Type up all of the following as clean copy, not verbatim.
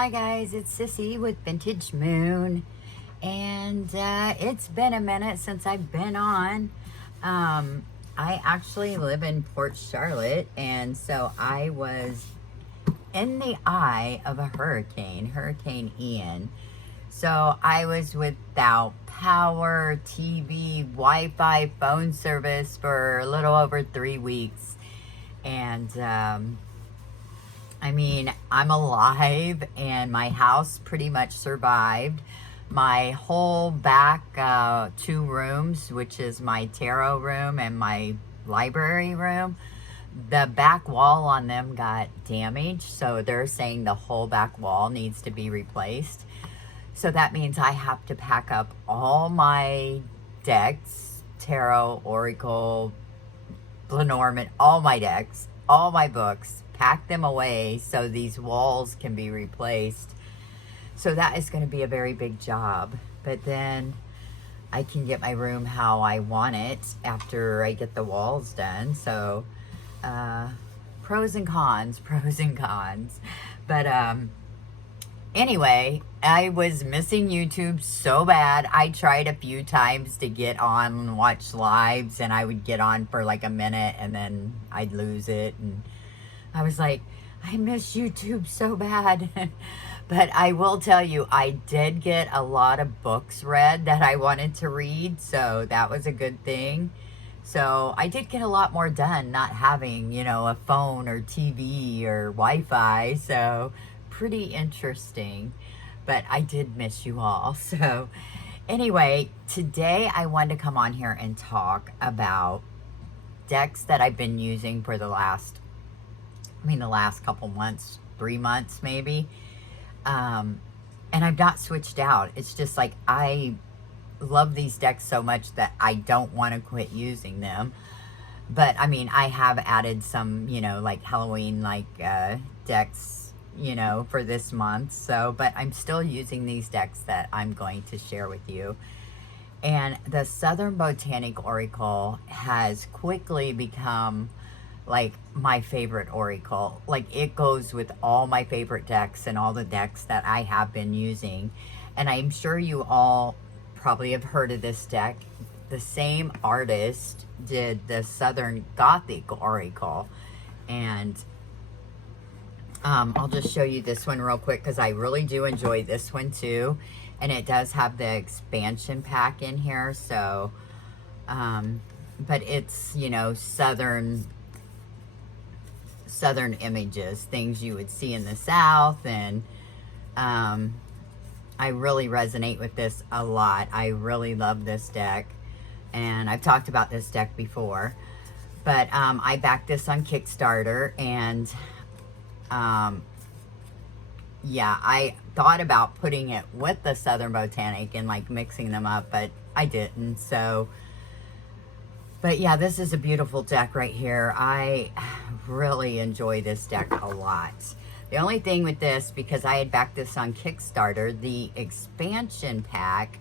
Hi guys, it's Sissy with Vintage Moon, and it's been a minute since I've been on. I actually live in Port Charlotte, and so I was in the eye of a Hurricane Ian. So I was without power, TV, Wi-Fi, phone service for a little over 3 weeks, and I mean, I'm alive and my house pretty much survived. My whole back 2 rooms, which is my tarot room and my library room, the back wall on them got damaged. So they're saying the whole back wall needs to be replaced. So that means I have to pack up all my decks, tarot, oracle, Lenormand, all my decks, all my books, pack them away so these walls can be replaced. So that is going to be a very big job. But then I can get my room how I want it after I get the walls done. So pros and cons, pros and cons. But anyway, I was missing YouTube so bad. I tried a few times to get on and watch lives, and I would get on for like a minute and then I'd lose it. And I was like, I miss YouTube so bad. But I will tell you, I did get a lot of books read that I wanted to read, so that was a good thing. So I did get a lot more done not having, a phone or TV or Wi-Fi. So pretty interesting. But I did miss you all. So anyway, today I wanted to come on here and talk about decks that I've been using for the last couple months, 3 months maybe. And I've not switched out. It's just like I love these decks so much that I don't want to quit using them. But I mean, I have added some, like Halloween decks, for this month. So, but I'm still using these decks that I'm going to share with you. And the Southern Botanic Oracle has quickly become like my favorite oracle. Like it goes with all my favorite decks and all the decks that I have been using. And I'm sure you all probably have heard of this deck. The same artist did the Southern Gothic Oracle. And I'll just show you this one real quick because I really do enjoy this one too. And it does have the expansion pack in here. So, but it's, Southern images, things you would see in the South. And I really resonate with this a lot. I really love this deck. And I've talked about this deck before. But I backed this on Kickstarter. And yeah, I thought about putting it with the Southern Botanic and like mixing them up, but I didn't. So, but yeah, this is a beautiful deck right here. I really enjoy this deck a lot. The only thing with this, because I had backed this on Kickstarter, the expansion pack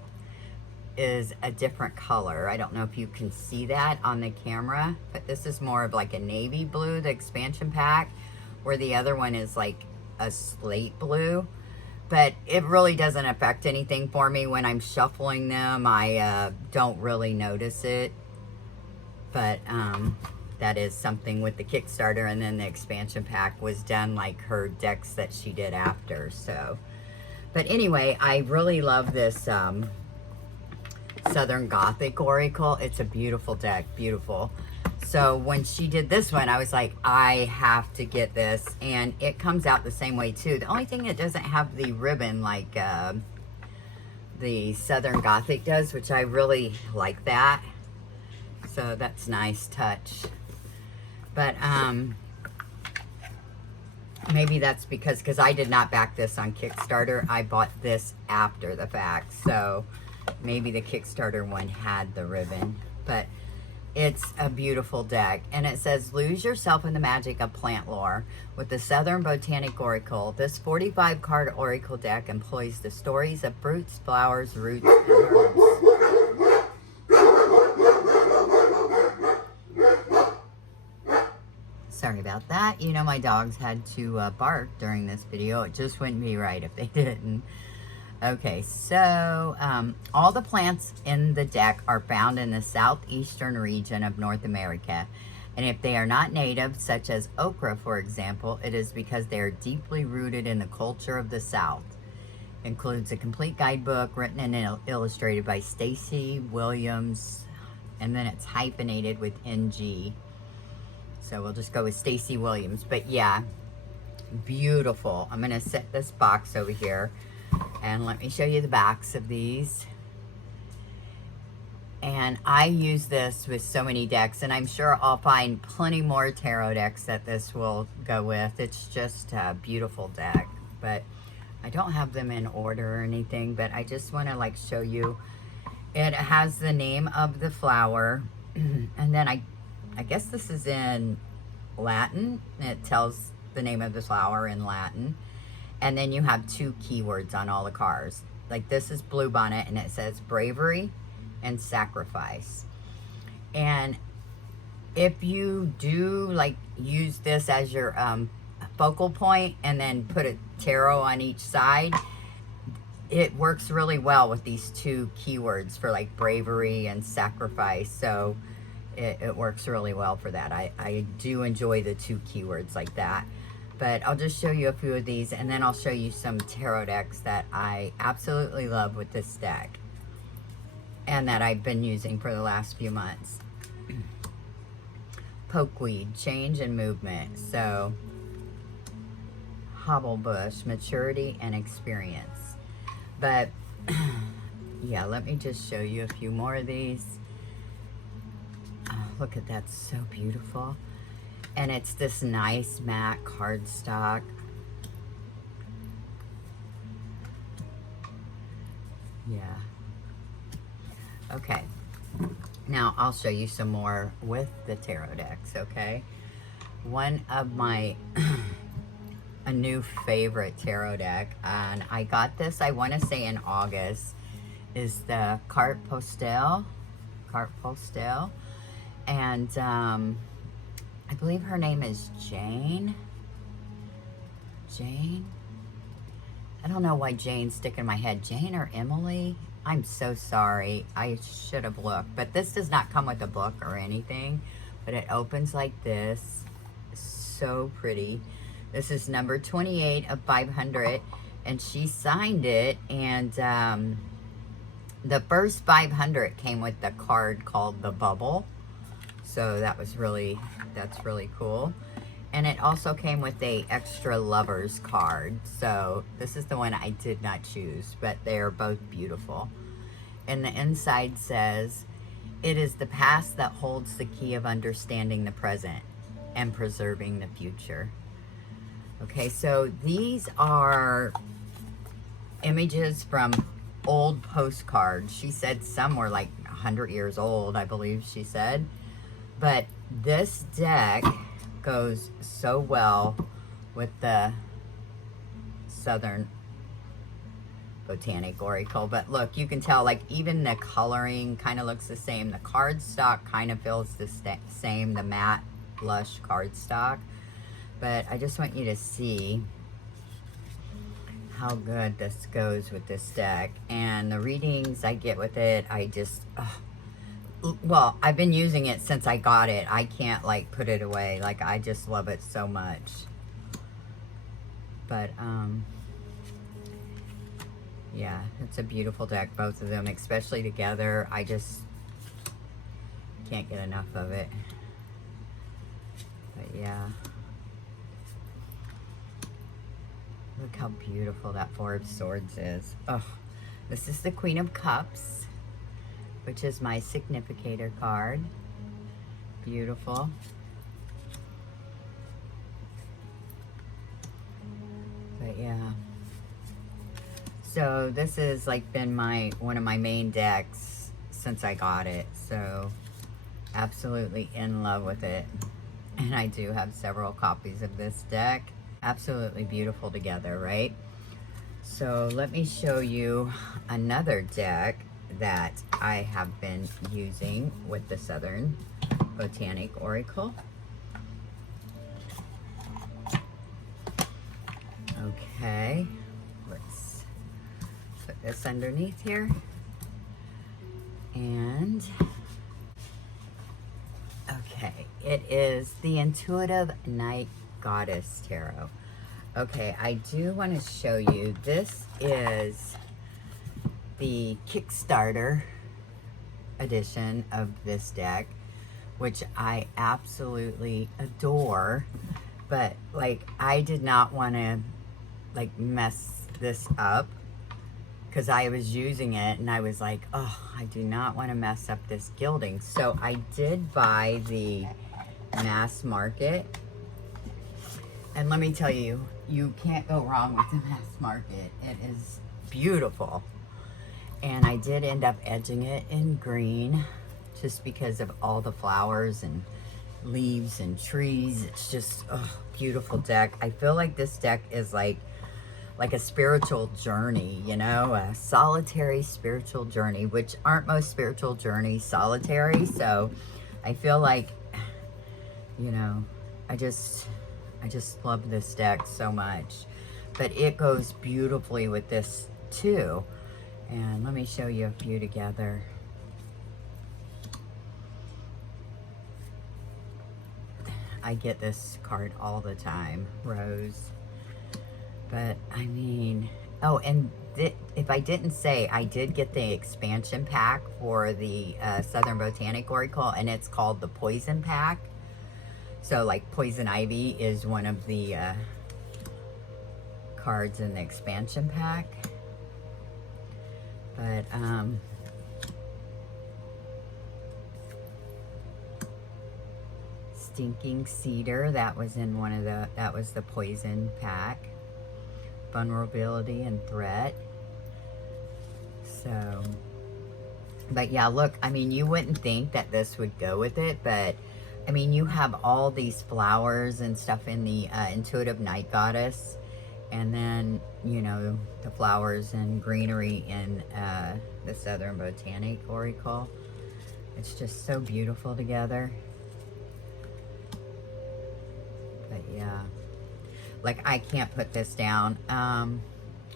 is a different color. I don't know if you can see that on the camera, but this is more of like a navy blue, the expansion pack, where the other one is like a slate blue. But it really doesn't affect anything for me when I'm shuffling them. I don't really notice it. But that is something with the Kickstarter, and then the expansion pack was done like her decks that she did after. So, but anyway, I really love this Southern Gothic Oracle. It's a beautiful deck, beautiful. So when she did this one, I was like, I have to get this, and it comes out the same way too. The only thing it doesn't have the ribbon like the Southern Gothic does, which I really like that. So that's nice touch. But maybe that's because I did not back this on Kickstarter. I bought this after the fact. So maybe the Kickstarter one had the ribbon. But it's a beautiful deck. And it says, lose yourself in the magic of plant lore with the Southern Botanic Oracle. This 45 card oracle deck employs the stories of fruits, flowers, roots, and herbs. Sorry about that. You know, my dogs had to bark during this video. It just wouldn't be right if they didn't. Okay, so all the plants in the deck are found in the southeastern region of North America. And if they are not native, such as okra, for example, it is because they are deeply rooted in the culture of the South. Includes a complete guidebook written and illustrated by Stacy Williams, and then it's hyphenated with NG. So we'll just go with Stacy Williams. But yeah, beautiful. I'm gonna set this box over here and let me show you the backs of these. And I use this with so many decks, and I'm sure I'll find plenty more tarot decks that this will go with. It's just a beautiful deck, but I don't have them in order or anything, but I just want to like show you. It has the name of the flower, and then I guess this is in Latin. It tells the name of the flower in Latin, and then you have 2 keywords on all the cards. Like this is Bluebonnet, and it says bravery and sacrifice. And if you do like use this as your focal point and then put a tarot on each side, it works really well with these 2 keywords for like bravery and sacrifice. So it works really well for that. I do enjoy the 2 keywords like that. But I'll just show you a few of these, and then I'll show you some tarot decks that I absolutely love with this deck and that I've been using for the last few months. Pokeweed, change and movement. So Hobblebush, maturity and experience. But yeah, let me just show you a few more of these. Oh, look at that, so beautiful. And it's this nice matte cardstock. Yeah. Okay. Now I'll show you some more with the tarot decks, okay? One of my a new favorite tarot deck, and I got this, I want to say in August, is the Carte Postale. And I believe her name is Jane. I don't know why Jane's sticking in my head. Jane or Emily? I'm so sorry. I should have looked. But this does not come with a book or anything. But it opens like this. So pretty. This is number 28 of 500. And she signed it. And the first 500 came with the card called The Bubble. So that's really cool. And it also came with a extra lovers card. So this is the one I did not choose, but they are both beautiful. And the inside says, it is the past that holds the key of understanding the present and preserving the future. Okay, so these are images from old postcards. She said some were like 100 years old, I believe she said. But this deck goes so well with the Southern Botanic Oracle. But look, you can tell, like, even the coloring kind of looks the same. The cardstock kind of feels the same, the matte blush cardstock. But I just want you to see how good this goes with this deck. And the readings I get with it, I just... well, I've been using it since I got it. I can't like put it away. Like, I just love it so much. But yeah, it's a beautiful deck, both of them, especially together. I just can't get enough of it. But yeah, look how beautiful that 4 of Swords is. Oh, this is the Queen of Cups, which is my significator card. Beautiful. But yeah. So this has like been one of my main decks since I got it. So absolutely in love with it. And I do have several copies of this deck. Absolutely beautiful together, right? So let me show you another deck that I have been using with the Southern Botanic Oracle. Okay, let's put this underneath here. And, okay, it is the Intuitive Night Goddess Tarot. Okay, I do want to show you, this is the Kickstarter edition of this deck, which I absolutely adore, but like I did not want to like mess this up because I was using it and I was like, oh, I do not want to mess up this gilding. So I did buy the mass market, and let me tell you, you can't go wrong with the mass market. It is beautiful. And I did end up edging it in green just because of all the flowers and leaves and trees. It's just a beautiful deck. I feel like this deck is like a spiritual journey, you know, a solitary spiritual journey, which aren't most spiritual journeys solitary. So I feel like, you know, I just love this deck so much. But it goes beautifully with this too. And let me show you a few together. I get this card all the time, Rose. But I mean, oh, and if I didn't say, I did get the expansion pack for the Southern Botanic Oracle, and it's called the Poison Pack. So like Poison Ivy is one of the cards in the expansion pack. But Stinking Cedar, that was in one of the, that was the Poison pack. Vulnerability and Threat. So, but yeah, look, I mean, you wouldn't think that this would go with it, but I mean, you have all these flowers and stuff in the Intuitive Night Goddess, and then, you know, the flowers and greenery in the Southern Botanic Oracle. It's just so beautiful together. But yeah, like I can't put this down. I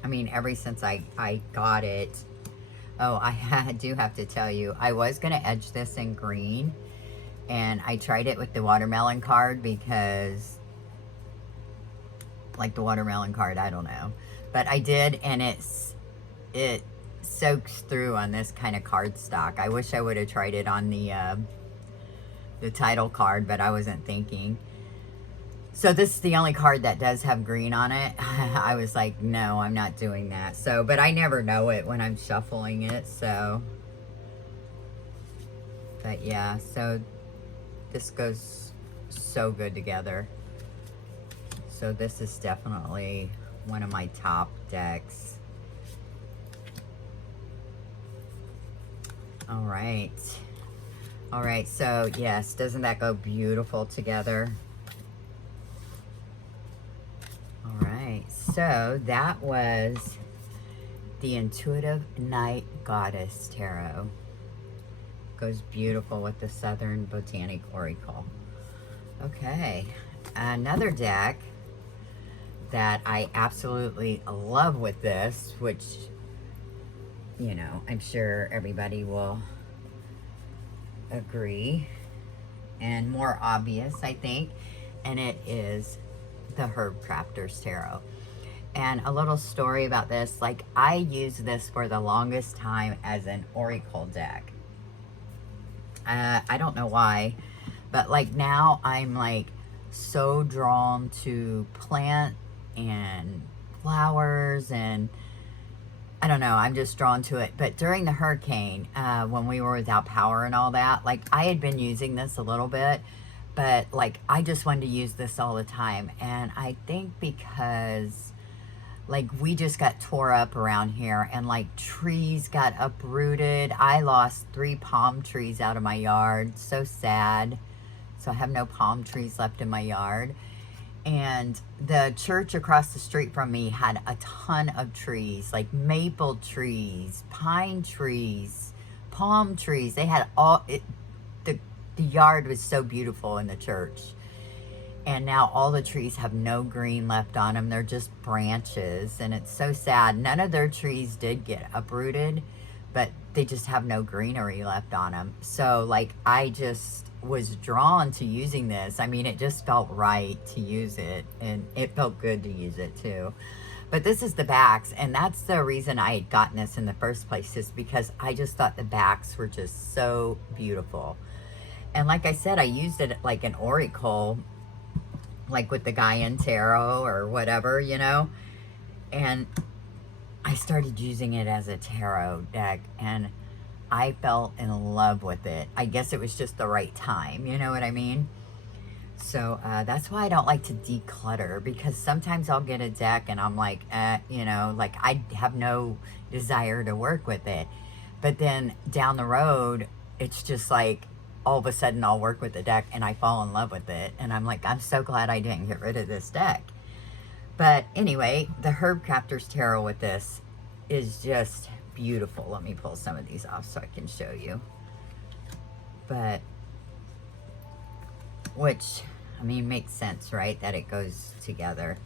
mean, ever since I got it. Oh, I do have to tell you, I was going to edge this in green, and I tried it with the watermelon card because, like the watermelon card, I don't know. But I did, and it soaks through on this kind of cardstock. I wish I would have tried it on the title card, but I wasn't thinking. So this is the only card that does have green on it. I was like, no, I'm not doing that. So, but I never know it when I'm shuffling it, so. But yeah, so this goes so good together. So this is definitely one of my top decks. All right. All right, so yes, doesn't that go beautiful together? All right, so that was the Intuitive Night Goddess Tarot. Goes beautiful with the Southern Botanic Oracle. Okay, another deck that I absolutely love with this, which, you know, I'm sure everybody will agree, and more obvious, I think, and it is the HerbCrafters Tarot. And a little story about this, like I used this for the longest time as an oracle deck. I don't know why, but like now I'm like so drawn to plant and flowers, and I don't know, I'm just drawn to it. But during the hurricane, when we were without power and all that, like I had been using this a little bit, but like I just wanted to use this all the time. And I think because like we just got tore up around here, and like trees got uprooted. I lost 3 palm trees out of my yard. So sad. So I have no palm trees left in my yard. And the church across the street from me had a ton of trees, like maple trees, pine trees, palm trees. They had all it. The yard was so beautiful in the church. And now all the trees have no green left on them. They're just branches, and it's so sad. None of their trees did get uprooted, but they just have no greenery left on them. So like, I just was drawn to using this. I mean, it just felt right to use it, and it felt good to use it too. But this is the backs, and that's the reason I had gotten this in the first place, is because I just thought the backs were just so beautiful. And like I said, I used it like an oracle, like with the Gaian Tarot or whatever, you know. And I started using it as a tarot deck, and I fell in love with it. I guess it was just the right time, you know what I mean? So that's why I don't like to declutter, because sometimes I'll get a deck and I'm like, you know, like I have no desire to work with it. But then down the road, it's just like, all of a sudden I'll work with the deck and I fall in love with it. And I'm like, I'm so glad I didn't get rid of this deck. But anyway, the HerbCrafters Tarot with this is just beautiful. Let me pull some of these off so I can show you. But, which, I mean, makes sense, right? That it goes together.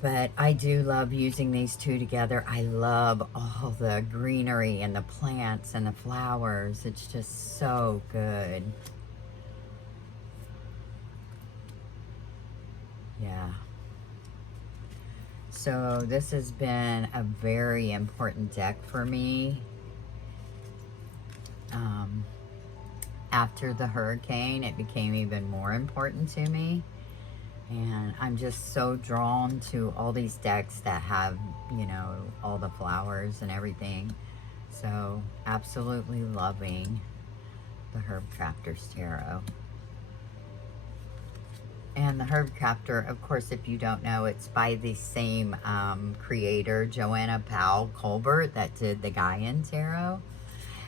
But I do love using these two together. I love all the greenery and the plants and the flowers. It's just so good. Yeah. So this has been a very important deck for me. After the hurricane, it became even more important to me. And I'm just so drawn to all these decks that have, you know, all the flowers and everything. So, absolutely loving the HerbCrafters Tarot. And the HerbCrafter, of course, if you don't know, it's by the same creator, Joanna Powell Colbert, that did the Gaian Tarot.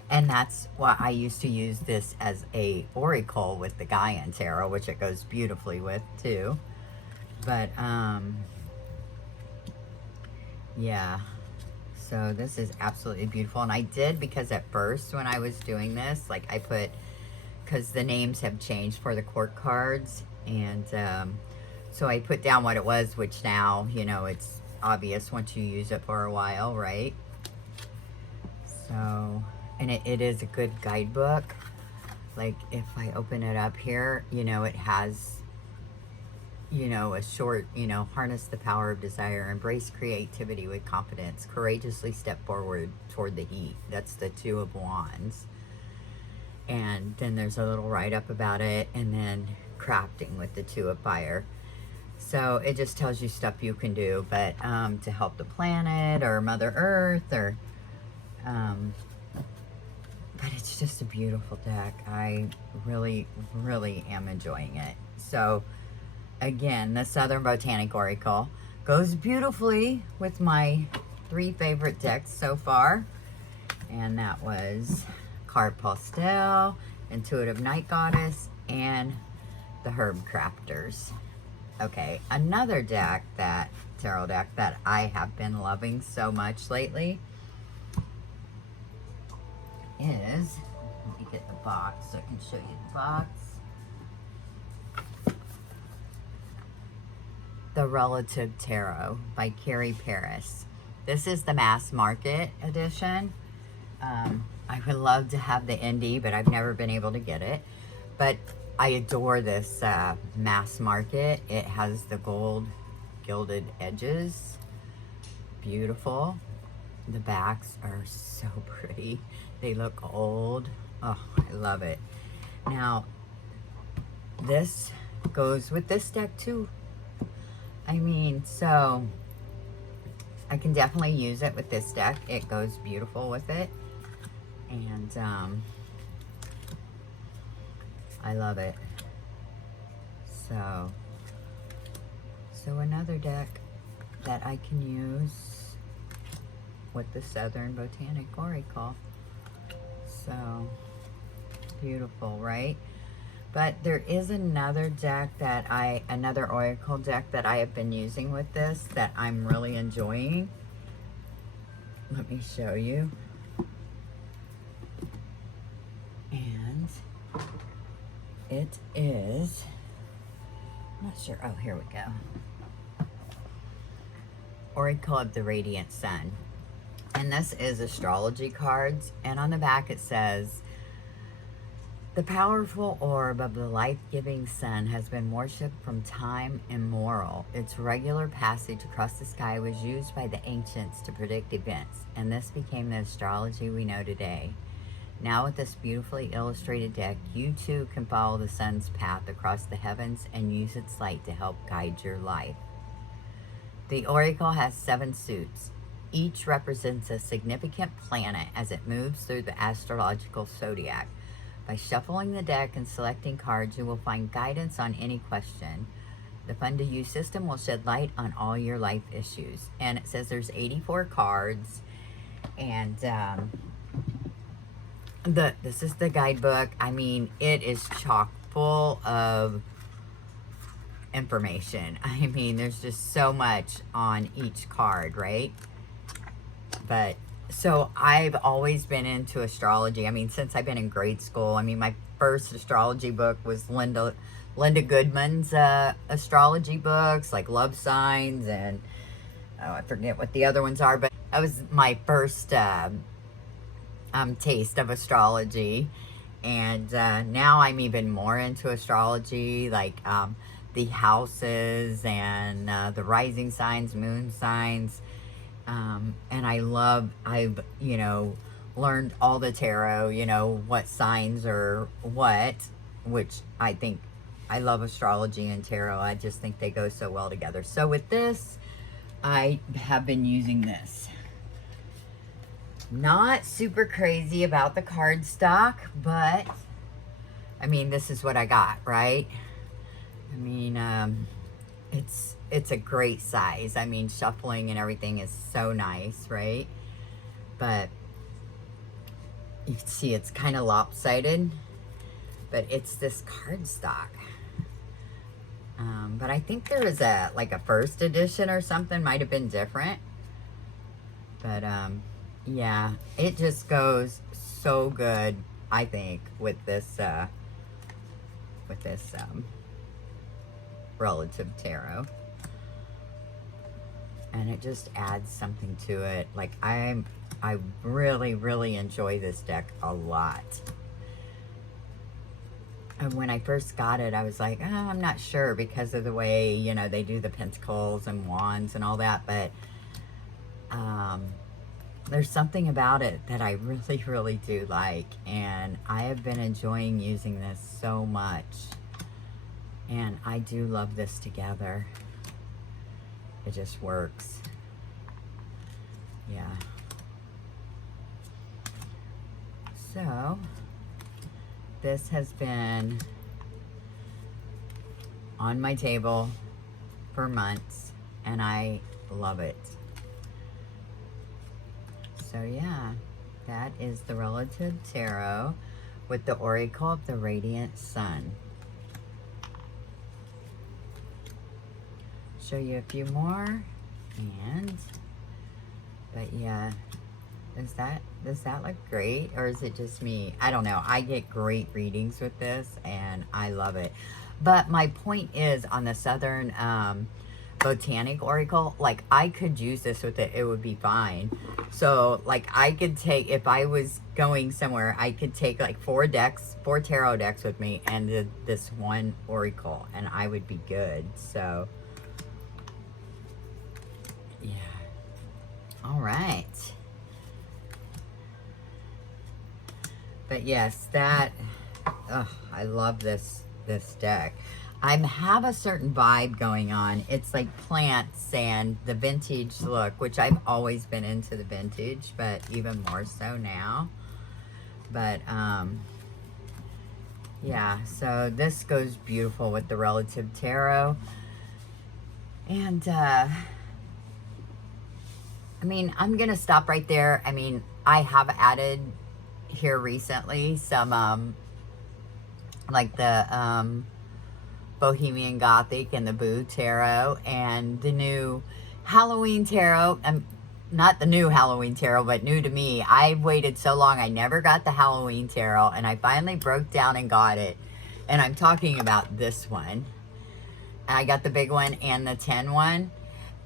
And that's why I used to use this as a oracle with the Gaian Tarot, which it goes beautifully with too. But yeah, so this is absolutely beautiful. And I did, because at first when I was doing this, like I put, because the names have changed for the court cards, and so I put down what it was, which now, you know, it's obvious once you use it for a while, right? So, and it is a good guidebook. Like if I open it up here, you know, it has, you know, a short, you know, harness the power of desire, embrace creativity with confidence, courageously step forward toward the heat. That's the Two of Wands. And then there's a little write-up about it, and then crafting with the Two of Fire. So it just tells you stuff you can do, but to help the planet or Mother Earth, or but it's just a beautiful deck. I really, really am enjoying it. So again, the Southern Botanic Oracle goes beautifully with my 3 favorite decks so far. And that was Carte Postale, Intuitive Night Goddess, and the HerbCrafters. Okay, another deck, that tarot deck that I have been loving so much lately is, let me get the box so I can show you the box. The Relative Tarot by Carrie. This is the mass market edition. I would love to have the indie, but I've never been able to get it. But I adore this mass market. It has the gold gilded edges. Beautiful. The backs are so pretty. They look old. Oh, I love it. Now, this goes with this deck too. I mean, so I can definitely use it with this deck. It goes beautiful with it. And I love it. So another deck that I can use with the Southern Botanic Oracle. So beautiful, right? But there is another deck that another oracle deck that I have been using with this that I'm really enjoying. Let me show you. And it is not sure. Oh, here we go. Oracle of the Radiant Sun. And this is astrology cards. And on the back it says, the powerful orb of the life-giving sun has been worshipped from time immemorial. Its regular passage across the sky was used by the ancients to predict events, and this became the astrology we know today. Now with this beautifully illustrated deck, you too can follow the sun's path across the heavens and use its light to help guide your life. The oracle has 7 suits. Each represents a significant planet as it moves through the astrological zodiac. By shuffling the deck and selecting cards, you will find guidance on any question. The Fun to Use system will shed light on all your life issues. And it says there's 84 cards. And this is the guidebook. I mean, it is chock full of information. I mean, there's just so much on each card, right? But so I've always been into astrology. I mean, since I've been in grade school. I mean, my first astrology book was Linda Goodman's astrology books, like Love Signs, and oh, I forget what the other ones are. But that was my first taste of astrology. And now I'm even more into astrology, like the houses and the rising signs, moon signs. And I've, you know, learned all the tarot, you know, what signs are what, which I think, I love astrology and tarot. I just think they go so well together. So with this, I have been using this. Not super crazy about the card stock, but I mean, this is what I got, right? I mean, it's a great size. I mean, shuffling and everything is so nice, right? But you can see it's kind of lopsided, but it's this cardstock. But I think there was like a first edition or something, might have been different. But yeah, it just goes so good, I think, with this relative tarot. And it just adds something to it. Like I really, really enjoy this deck a lot. And when I first got it, I was like, oh, I'm not sure because of the way, you know, they do the pentacles and wands and all that. But there's something about it that I really, really do like. And I have been enjoying using this so much. And I do love this together. It just works. Yeah. So, this has been on my table for months, and I love it. So yeah, that is the Relative Tarot with the Oracle of the Radiant Sun. Show you a few more, but yeah, does that look great, or is it just me? I don't know. I get great readings with this and I love it. But my point is, on the Southern Botanic Oracle, like I could use this with it, it would be fine. So like I could take, if I was going somewhere, I could take like 4 tarot decks with me and this one Oracle, and I would be good. So yeah. All right. But yes, I love this deck. I have a certain vibe going on. It's like plants and the vintage look, which I've always been into the vintage, but even more so now. But yeah, so this goes beautiful with the Relative Tarot. And I mean, I'm gonna stop right there. I mean, I have added here recently some like the Bohemian Gothic and the Boo Tarot and the new Halloween Tarot. Not the new Halloween Tarot, but new to me. I waited so long. I never got the Halloween Tarot, and I finally broke down and got it. And I'm talking about this one. I got the big one and the tin one.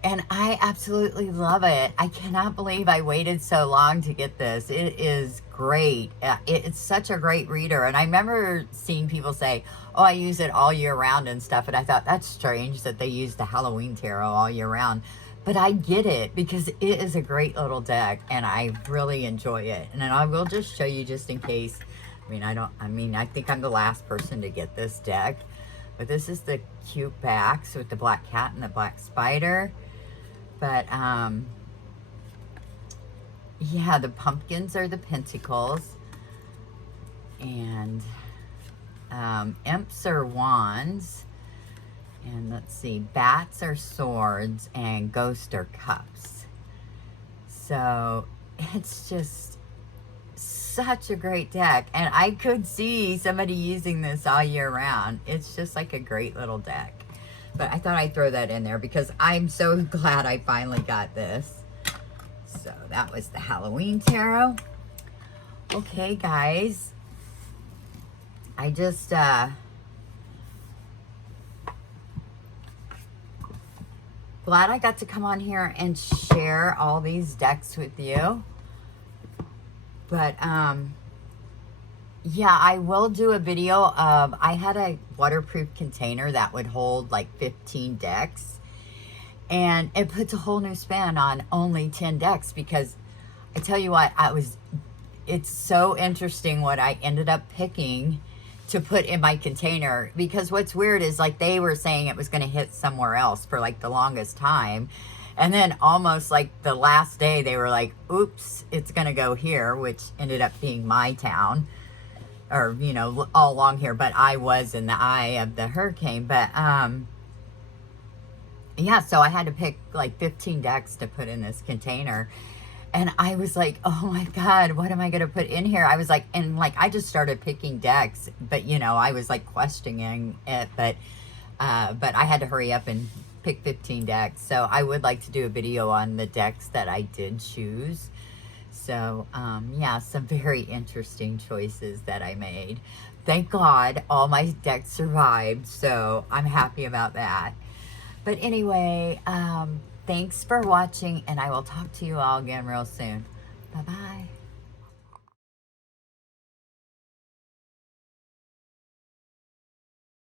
And I absolutely love it. I cannot believe I waited so long to get this. It is great. It's such a great reader. And I remember seeing people say, oh, I use it all year round and stuff. And I thought, that's strange that they use the Halloween tarot all year round. But I get it because it is a great little deck and I really enjoy it. And then I will just show you just in case. I think I'm the last person to get this deck. But this is the cute backs with the black cat and the black spider. But, yeah, the pumpkins are the pentacles. And imps are wands. And let's see, bats are swords and ghosts are cups. So it's just such a great deck. And I could see somebody using this all year round. It's just like a great little deck. But I thought I'd throw that in there because I'm so glad I finally got this. So that was the Halloween tarot. Okay, guys. I just, glad I got to come on here and share all these decks with you. But, yeah, I will do a video of, I had a waterproof container that would hold like 15 decks. And it puts a whole new spin on only 10 decks because I tell you what, it's so interesting what I ended up picking to put in my container. Because what's weird is like they were saying it was going to hit somewhere else for like the longest time. And then almost like the last day they were like, oops, it's going to go here, which ended up being my town. Or, you know, all along here, but I was in the eye of the hurricane. But, yeah, so I had to pick like 15 decks to put in this container. And I was like, oh my God, what am I going to put in here? I was like, and like, I just started picking decks, but you know, I was like questioning it, but I had to hurry up and pick 15 decks. So I would like to do a video on the decks that I did choose. So, yeah, some very interesting choices that I made. Thank God all my decks survived, so I'm happy about that. But anyway, thanks for watching, and I will talk to you all again real soon. Bye-bye.